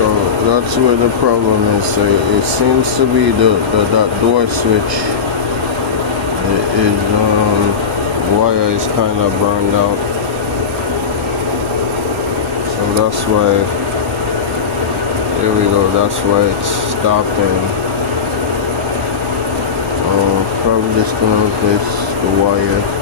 So that's where the problem is. So it seems to be that door switch is wire is kind of burned out. So that's why, here we go, that's why it's stopping. So probably just gonna replace the wire.